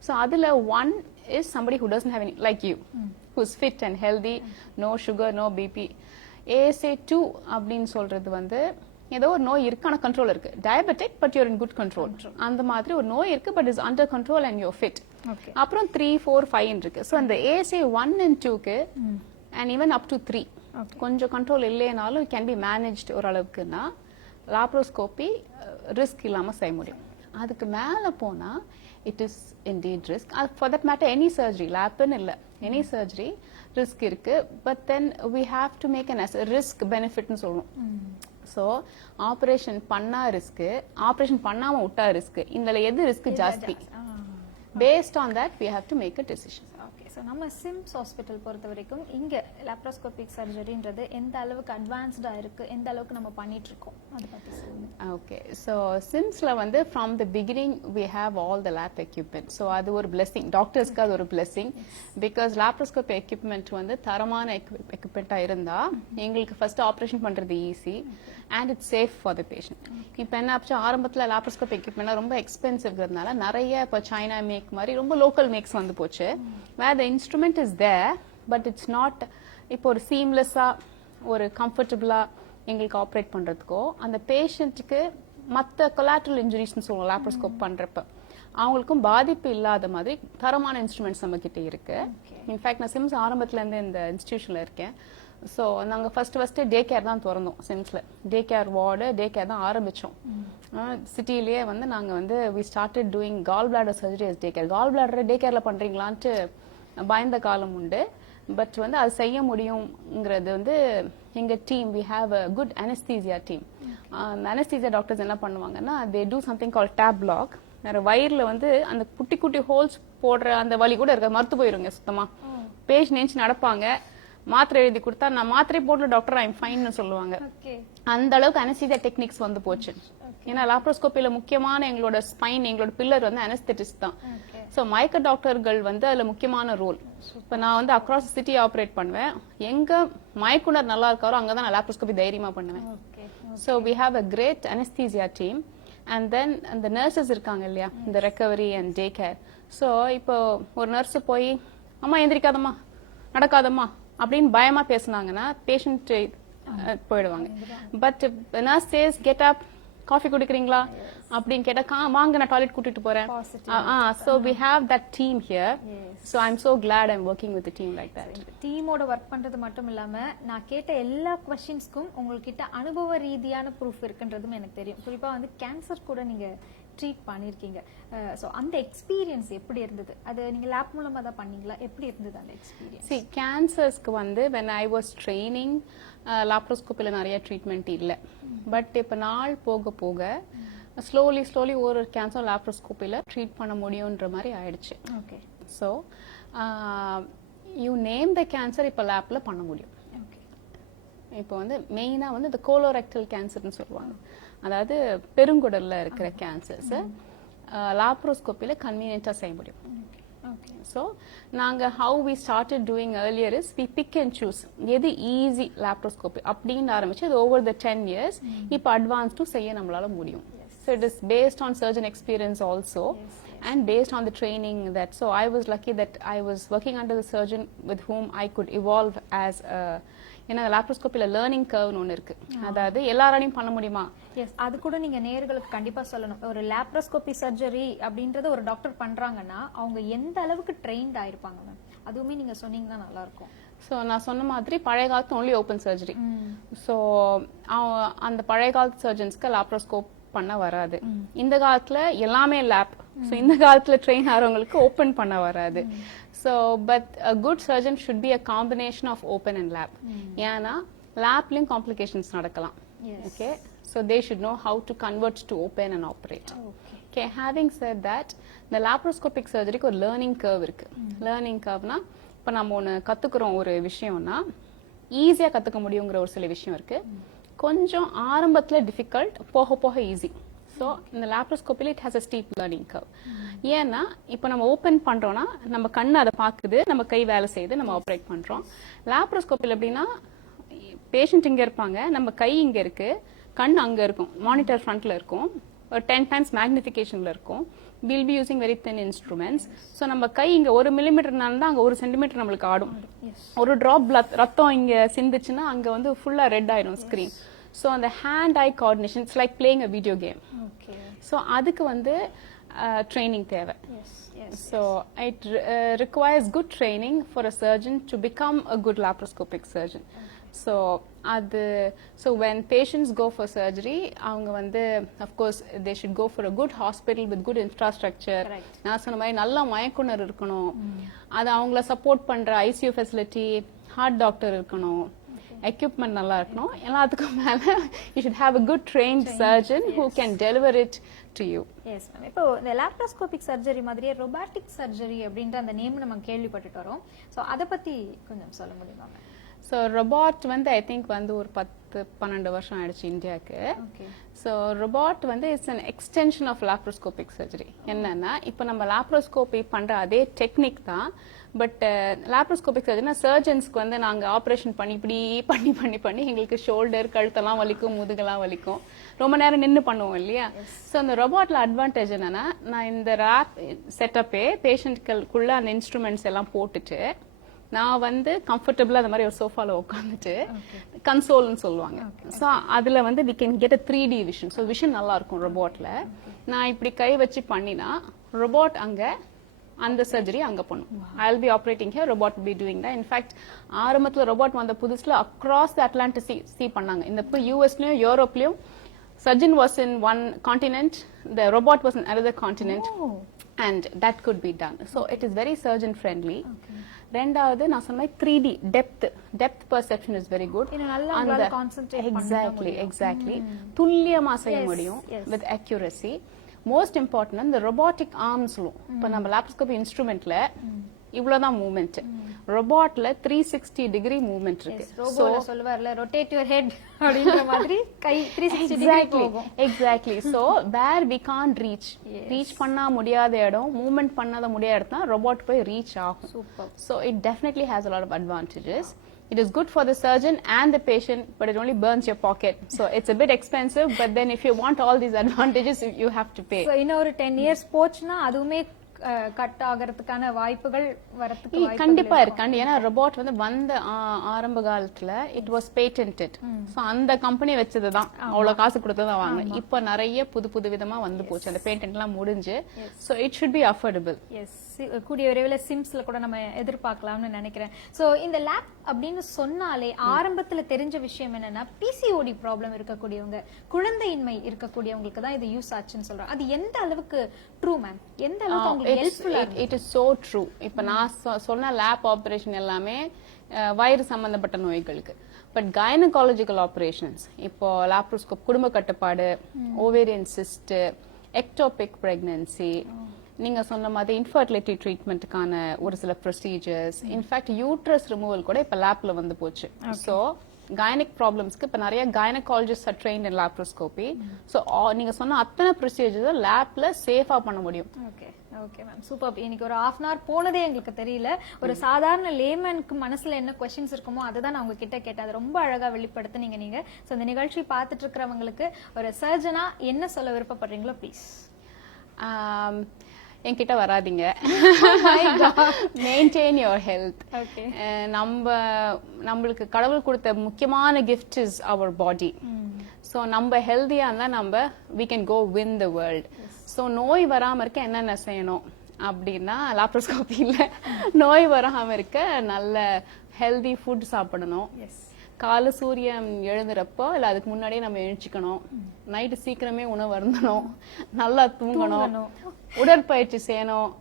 ஸோ அதுல 1 is somebody who doesn't have any, like you, who's fit and healthy, no sugar, no BP. ASA 2 அப்படின்னு சொல்றது வந்து ஏதோ ஒரு நோய் இருக்கான கண்ட்ரோல் இருக்கு, diabetic but you're in good control. அந்த மாதிரி ஒரு நோய் இருக்கு but is under control and you're fit. அப்புறம் 3 4 5 இருக்கு. ஸோ அந்த ASA 1 and 2க்கு அண்ட் ஈவன் அப் டு 3 கொஞ்சம் கண்ட்ரோல் இல்லைனாலும் கேன் பி மேனேஜ்ட் ஓரளவுக்குன்னா லாப்ரோஸ்கோபி ரிஸ்க் இல்லாம செய்ய முடியும். அதுக்கு மேல போனா it is indeed risk. For that matter any surgery, லாப்னு இல்ல, any surgery risk இருக்கு. But then we have to make an risk benefit னு சொல்றோம். So ஆபரேஷன் பண்ணா ரிஸ்க், ஆபரேஷன் பண்ணாம விட்டா ரிஸ்க், இதுல எது ரிஸ்க் ஜாஸ்தி? Based on that we have to make a decision. Okay, so நம்ம சிம்ஸ் ஹாஸ்பிட்டல் பொறுத்த வரைக்கும் இங்க லாப்ரோஸ்கோபிக் சர்ஜரின்றது எந்த அளவுக்கு அட்வான்ஸ்டா இருக்கு, எந்த அளவுக்கு நம்ம பண்ணிட்டு இருக்கோம் அதை பத்தி சொல்லுங்க. ஓகே, ஸோ சிம்ஸ்ல வந்து from the beginning we have all the lab equipment. So அது ஒரு பிளெஸிங், டாக்டர்ஸ்க்கு அது ஒரு பிளெஸிங். பிகாஸ் லாப்ரோஸ்கோபி எக்யூப்மெண்ட் வந்து தரமான எக்யூப்மெண்டா இருந்தா எங்களுக்கு ஃபர்ஸ்ட் ஆப்ரேஷன் பண்றது easy and it's safe for the patient. இப்போ என்ன ஆச்சு, ஆரம்பத்துல லாப்ரோஸ்கோபி எக்யூப்மெண்ட் ரொம்ப எக்ஸ்பென்சிவ்ங்கிறதுனால நிறைய இப்போ சைனா மேக் மாதிரி ரொம்ப லோக்கல் மேக்ஸ் வந்து போச்சு. where the instrument is there but it's not இப்போ ஒரு சீம்லெஸ்ஸா ஒரு கம்ஃபர்டபுளா எங்களுக்கு ஆப்ரேட் பண்றதுக்கோ அந்த பேஷண்ட்டுக்கு மற்ற கொலாட்ரல் இன்ஜுரிஸ்னு சொல்லுவோம் லாப்ரோஸ்கோப் பண்றப்ப அவங்களுக்கும் பாதிப்பு இல்லாத மாதிரி தரமான இன்ஸ்ட்ருமெண்ட்ஸ் நம்ம கிட்ட இருக்கு. இன்ஃபேக்ட் நான் சிம்ஸ் ஆரம்பத்துல இருந்து இந்த இன்ஸ்டிடியூஷன்ல இருக்கேன். ஸோ நாங்கள் ஃபர்ஸ்ட் டே கேர் தான் திறந்தோம் சிம்ஸ்ல. Day care ward, day care தான் ஆரம்பிச்சோம். சிட்டிலேயே வந்து நாங்கள் வந்து we started doing gall bladder surgery as day care. Gall bladder day கேர்ல பண்றீங்களான்ட்டு பயந்த காலம் உண்டு. பட் வந்து அது செய்ய முடியுங்கிறது வந்து எங்க team, we have a good anaesthesia team. அந்த அனஸ்தீசியா டாக்டர்ஸ் என்ன பண்ணுவாங்கன்னா they do something call tap block. வேற வயிறுல வந்து அந்த குட்டி குட்டி ஹோல்ஸ் போடுற அந்த வலி கூட இருக்க மறுத்து போயிருங்க சுத்தமா. பேஷண்ட் நினைச்சு நடப்பாங்க, மாத்திரை எழுதி கொடுத்தா நான் மாத்திரை போடல டாக்டர் ஐம் ஃபைன்னு சொல்லுவாங்க. அந்த அளவுக்கு அனஸ்தீசியா டெக்னிக்ஸ் வந்து போச்சு. ஏன்னா லாப்ரோஸ்கோபியில முக்கியமான எங்களோட ஸ்பைன், எங்களோட பில்லர் வந்து அனஸ்தெட்டிஸ்ட் தான். ஸோ மயக்க டாக்டர்கள் வந்து அதுல முக்கியமான ரோல். இப்போ நான் வந்து அக்ராஸ் சிட்டி ஆப்ரேட் பண்ணுவேன், எங்க மயக்குனர் நல்லா இருக்காரோ அங்கதான் நான் லாப்ரோஸ்கோபி தைரியமா பண்ணுவேன். So we have a great anaesthesia team. And then அந்த நர்சஸ் இருக்காங்க இல்லையா, இந்த recovery and day care, so இப்போ ஒரு நர்ஸ் போய் அம்மா எந்திரிக்காதம்மா நடக்காதம்மா அப்படின்னு பயமா பேசுனாங்கன்னா பேஷண்ட் போயிடுவாங்க. But nurse says get up, coffee குடிக்கிறீங்களா அப்படின்னு கேட்டா வாங்க நான் டாய்லெட் கூட்டிட்டு போறேன். So we have that team here. So I'm so glad I'm working with a team like that. டீமோட ஒர்க் பண்றது மட்டும் இல்லாம நான் கேட்ட எல்லா क्वेश्चंस्க்கும் உங்ககிட்ட அனுபவ ரீதியான ப்ரூஃப் இருக்குன்றதும் எனக்கு தெரியும். குறிப்பா வந்து கேன்சர் கூட நீங்க ட்ரீட் பண்ணிருக்கீங்க. சோ அந்த எக்ஸ்பீரியன்ஸ் எப்படி இருந்தது? அது நீங்க லேப் மூலமா தான் பண்ணீங்களா? எப்படி இருந்தது அந்த எக்ஸ்பீரியன்ஸ்? See, கேன்சர்ஸ்க்கு வந்து when I was training லாப்ரோஸ்கோப்பில நிறைய ட்ரீட்மெண்ட் இல்ல. பட் இப்ப நாள் போக போக ஸ்லோலி ஒரு கேன்சர் லாப்ரோஸ்கோப்பில ட்ரீட் பண்ண முடியும்ன்ற மாதிரி ஆயிடுச்சு. Okay. So you name the cancer இப்போ லேப்ல பண்ண முடியும். இப்போ வந்து மெயினா வந்து இந்த கோலோரெக்டல் கேன்சர்னு சொல்லுவாங்க, அதாவது பெருங்குடல்ல இருக்கிற கேன்சர்ஸ் லாப்ரோஸ்கோப்பில கன்வீனியன்ட்டா செய்ய முடியும். ஸோ நாங்க how we started doing earlier is we pick and choose எது ஈஸி லாப்ரோஸ்கோப்பி அப்படின்னு ஆரம்பிச்சு அது ஓவர் த 10 years இப்போ அட்வான்ஸ்டும் செய்ய நம்மளால முடியும். So it is based on surgeon experience also, and based on the training that. So I was lucky that I was working under the surgeon with whom I could evolve as a, லாப்ரோஸ்கோப்பில learning கர்வ்னு ஒன்று இருக்கு. அதாவது எல்லாராலையும் பண்ண முடியுமா? S, அது கூட நீங்க நேயர்களுக்கு கண்டிப்பா சொல்லணும். ஒரு லாப்ரோஸ்கோபி சர்ஜரி அப்படின்றது ஒரு டாக்டர் பண்றாங்கன்னா அவங்க எந்த அளவுக்கு ட்ரெயின்ட் ஆயிருப்பாங்க மேம், அதுவுமே நீங்க சொன்னீங்கன்னா நல்லா இருக்கும். ஸோ நான் சொன்ன மாதிரி பழைய காலத்து ஒன்லி ஓப்பன் சர்ஜரி. ஸோ அந்த பழைய காலத்து சர்ஜன்ஸ்க்கு லாப்ரோஸ்கோப் பண்ண வராது. இந்த காலத்துல எல்லாமே லேப். ஸோ இந்த காலத்துல ட்ரெயின் ஆகிறவங்களுக்கு ஓப்பன் பண்ண வராது. So but a good surgeon should be a combination of open and lap. ஏன்னா லேப்லயும் காம்ப்ளிகேஷன்ஸ் நடக்கலாம். Okay, so they should know how to convert to open and operate. Okay, having said that இந்த லாப்ரோஸ்கோபிக் சர்ஜரிக்கு ஒரு லேர்னிங் கர்வ் இருக்கு. Learning கர்வ்னா இப்போ நம்ம ஒன்று கத்துக்கிறோம் ஒரு விஷயம்னா ஈஸியா கத்துக்க முடியுங்கிற ஒரு சில விஷயம் இருக்கு. கொஞ்சம் ஆரம்பத்துல டிஃபிகல்ட், போக போக ஈஸி. ஸோ இந்த லாப்ரோஸ்கோப்பில it has a steep learning curve. ஏன்னா இப்போ நம்ம ஓப்பன் பண்றோம்னா நம்ம கண்ணு அதை பார்க்குது, நம்ம கை வேலை செய்யுது, நம்ம ஆப்ரேட் பண்றோம். லாப்ரோஸ்கோப்பில எப்படின்னா பேஷண்ட் இங்க இருப்பாங்க, நம்ம கை இங்க இருக்கு, கண் அங்க இருக்கும், மானிட்டர் ஃப்ரண்ட்ல இருக்கும், ஒரு 10 times மேக்னிஃபிகேஷன்ல இருக்கும். We'll be using very thin instruments. So நம்ம கை இங்க 1 millimeterனால தான் அங்க 1 centimeter நம்மளுக்கு ஆடும். ஒரு டிராப் ரத்தம் இங்க சிந்துச்சுன்னா அங்க வந்து ஃபுல்லா ரெட் ஆயிடும் ஸ்கிரீன். ஸோ அந்த hand I coordination it's like playing a video game. So அதுக்கு வந்து ட்ரைனிங் தேவை. So it requires good training for a surgeon to become a good laparoscopic surgeon. So when patients go for surgery, அவங்க வந்து of course they should go for a good hospital with good infrastructure. நான் சொன்ன மாதிரி நல்ல மயக்குனர் இருக்கணும், அது அவங்கள support பண்ற ஐசியூ ஃபெசிலிட்டி, ஹார்ட் டாக்டர் இருக்கணும், எக்யூப்மெண்ட் நல்லா இருக்கணும். எல்லாத்துக்கும் மேல you should have a good trained surgeon who can deliver it to you. Yes ma'am, இப்போ இந்த லாப்ரோஸ்கோபிக் சர்ஜரி மாதிரியே ரொபாட்டிக் சர்ஜரி அப்படின்ற அந்த நேம் நம்ம கேள்விப்பட்டுட்டு வரோம். ஸோ அதை பத்தி கொஞ்சம் சொல்ல முடியுமா மேம்? ஸோ ரொபாட் வந்து ஐ திங்க் வந்து ஒரு 10-12 வருஷம் ஆயிடுச்சு இந்தியாவுக்கு. ஸோ ரொபாட் வந்து it's an extension of laparoscopic surgery. என்னன்னா இப்போ நம்ம லாப்ரோஸ்கோபி பண்ற அதே டெக்னிக் தான். பட் லாப்ரோஸ்கோபிக் சர்ஜரினா சர்ஜன்ஸ்க்கு வந்து நாங்க ஆப்ரேஷன் பண்ணி இப்படி பண்ணி பண்ணி பண்ணி எங்களுக்கு ஷோல்டர், கழுத்தெல்லாம் வலிக்கும், முதுகெல்லாம் வலிக்கும், ரொம்ப நேரம் நின்று பண்ணுவோம் இல்லையா. ஸோ அந்த ரொபாட்ல அட்வான்டேஜ் என்னன்னா நான் இந்த ரேப் செட்டப்பே பேஷண்ட்களுக்குள்ள அந்த இன்ஸ்ட்ருமெண்ட்ஸ் எல்லாம் போட்டுட்டு நான் வந்து கம்ஃபர்டபுளா அந்த மாதிரி ஒரு சோஃபால உட்காந்துட்டு கன்சோல்னு சொல்லுவாங்க. ஸோ அதுல வந்து we can get a 3D vision. So vision நல்லா இருக்கும் ரொபாட்ல. நான் இப்படி கை வச்சு பண்ணினா ரொபாட் அங்க அந்த சர்ஜரி அங்க பண்ணும். I will be operating here, robot will be doing that. In fact ஆரம்பத்துல ரொபாட் வந்த புதுசுல அக்ராஸ் த அட்லாண்டிக் சீ பண்ணாங்க. இந்த யூஎஸ்லயும் யூரோப்லயும் surgeon was in one continent, the robot was in another continent. And that could be done. So it is very surgeon friendly. ரெண்டாவது நான் சொன்ன 3D depth perception is very good. நல்லா concentrate exactly துல்லியமா செய்ய முடியும் with accuracy. Most important இந்த robotic arms low இப்ப நம்ம லாப்ரோஸ்கோபி இன்ஸ்ட்ருமெண்ட்ல இவ்வளவுதான் மூவ்மெண்ட், ரொபாட்ல 360 டிகிரி மூவ்மெண்ட் இருக்கு. ரோபோல சொல்வார்ல ரொட்டேட் யுவர் ஹெட் அப்படிங்கிற மாதிரி கை 360 டிகிரி போகும். Exactly. So where we can reach பண்ண முடியாத இடம், மூவ்மெண்ட் பண்ணாத முடியாத இடத்துல ரொபாட் போய் ரீச் ஆகும். Super. So it definitely has a lot of advantages. It is good for the surgeon and the patient, but it only burns your pocket. So it's a bit expensive, but then if you want all these advantages, you have to pay. So இன்னொரு 10 years போச்சுனா அதுவுமே cut ஆகிறதுக்கான வாய்ப்புகள் வரதுக்கு கண்டிப்பா இருக்கு. ஏன்னா robot வந்து வந்த ஆரம்ப காலத்துல இட் வாஸ் பேட்டன்டட். சோ அந்த கம்பெனி வச்சதுதான், அவ்வளவு காசு கொடுத்ததான் வாங்க. இப்ப நிறைய புது விதமா வந்து போச்சு, அந்த பேட்டன்ட் எல்லாம் முடிஞ்சு. So it should be affordable. கூடிய விரைவில் சிம்ஸ்ல கூட நம்ம எதிர்பார்க்கலாம்னு நினைக்கிறேன். சோ இந்த லேப் அப்படின்னு சொன்னாலே ஆரம்பத்துல தெரிஞ்ச விஷயம் என்னன்னா பிசிஓடி ப்ராப்ளம் இருக்கக்கூடியவங்க, குழந்தையின்மை இருக்கக்கூடியவங்களுக்கு தான் இது யூஸ் ஆச்சுன்னு சொல்றோம். அது எந்த அளவுக்கு ட்ரூ மேம்? எந்த அளவுக்கு உங்களுக்கு ஹெல்ப்ஃபுல்லா இருக்கு? It is so true. இப்ப நான் சொன்ன லேப் ஆபரேஷன் எல்லாமே வயிறு சம்பந்தப்பட்ட நோய்களுக்கு. பட் கைனகாலஜிக்கல் ஆபரேஷன்ஸ், இப்போ லாப்ரோஸ்கோப், குடும்ப கட்டுப்பாடு, ஓவேரியன் சிஸ்ட், எக்டோபிக் பிரெக்னன்சி, நீங்க சொன்ன மாதிரி இன்ஃபர்டிலிட்டி ட்ரீட்மெண்ட்டுக்கான ஒரு சில ப்ரொசீஜர்ஸ், இன்ஃபேக்ட் யூட்ரஸ் ரிமூவல் கூட இப்ப லேப்ல வந்து போச்சு. சோ கைனக் ப்ராப்ளம்ஸ்க்கு இப்ப நிறைய gynaecologist R trained in laparoscopy. So நீங்க சொன்ன அத்தனை ப்ரொசீஜர்ஸ் லேப்ல சேஃபா பண்ண முடியும். Okay ma'am, super. இன்னைக்கு ஒரு ஹாஃப் அன் ஹவர் போனதே எங்களுக்கு தெரியல. ஒரு சாதாரண லேமனுக்கு மனசுல என்ன கொஸ்டின்ஸ் இருக்குமோ அதுதான் நான் உங்ககிட்ட கேட்டேன். அது ரொம்ப அழகா வெளிப்படுத்துனீங்க நீங்க. சோ இந்த நிகழ்ச்சி பார்த்துட்டு இருக்கிறவங்களுக்கு ஒரு சர்ஜனா என்ன சொல்ல விருப்பப்படுறீங்களோ ப்ளீஸ். என்கிட்ட வராதீங்க. Maintain your health. நம்மளுக்கு கடவுள் கொடுத்த முக்கியமான gift is our body. So நம்ம ஹெல்தியா இருந்தா நம்ம we can go win the world. So நோய் வராம இருக்க என்னென்ன செய்யணும் அப்படின்னா, லாப்ரோஸ்கோபியில் நோய் வராம இருக்க நல்ல ஹெல்தி ஃபுட் சாப்பிடணும். காலை சூரியன் எழுந்துறப்போ இல்ல அதுக்கு முன்னாடியே நம்ம எழுச்சிக்கணும். நைட்டு சீக்கிரமே உணவு அருந்தணும், நல்லா தூங்கணும், உடற்பயிற்சி செய்யணும்.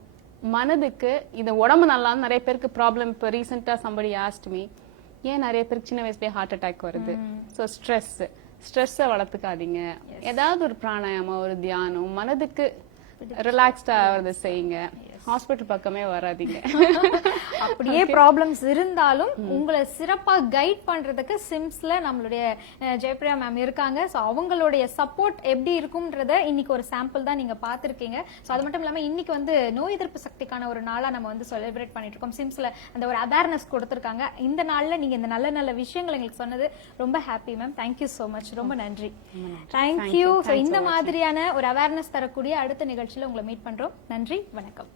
மனதுக்கு இந்த உடம்பு நல்லா நிறைய பேருக்கு ப்ராப்ளம். இப்போ ரீசெண்டா somebody asked me, ஏன் நிறைய பேருக்கு சின்ன வயசுலயே ஹார்ட் அட்டாக் வருது? ஸோ ஸ்ட்ரெஸ்ஸை வளர்த்துக்காதீங்க. ஏதாவது ஒரு பிராணாயாமம், ஒரு தியானம், மனதுக்கு ரிலாக்ஸ்டா ஆகிறத செய்யுங்க. ஹாஸ்பிட்டல் பக்கமே வராதீங்க. அப்படியே ப்ராப்ளம்ஸ் இருந்தாலும் உங்களை சிறப்பா கைட் பண்றதுக்கு சிம்ஸ்ல நம்மளுடைய ஜெயப்பிரியா மேம் இருக்காங்க. சோ அவங்களுடைய சப்போர்ட் எப்படி இருக்கும்ன்றத இன்னைக்கு ஒரு சாம்பிள் தான் நீங்க பாத்திருக்கீங்க. சோ அது மட்டும் இல்லாம இன்னைக்கு வந்து நோய் எதிர்ப்பு சக்திக்கான ஒரு நாளா நம்ம வந்து செலிப்ரேட் பண்ணிட்டு இருக்கோம். சிம்ஸ்ல அந்த ஒரு அவேர்னஸ் கொடுத்திருக்காங்க. இந்த நாள்ல நீங்க இந்த நல்ல நல்ல விஷயங்கள் எங்களுக்கு சொன்னது ரொம்ப happy ma'am. Thank you so much. ரொம்ப நன்றி. தேங்க்யூ. இந்த மாதிரியான ஒரு அவேர்னஸ் தரக்கூடிய அடுத்த நிகழ்ச்சியில உங்களை மீட் பண்றோம். நன்றி, வணக்கம்.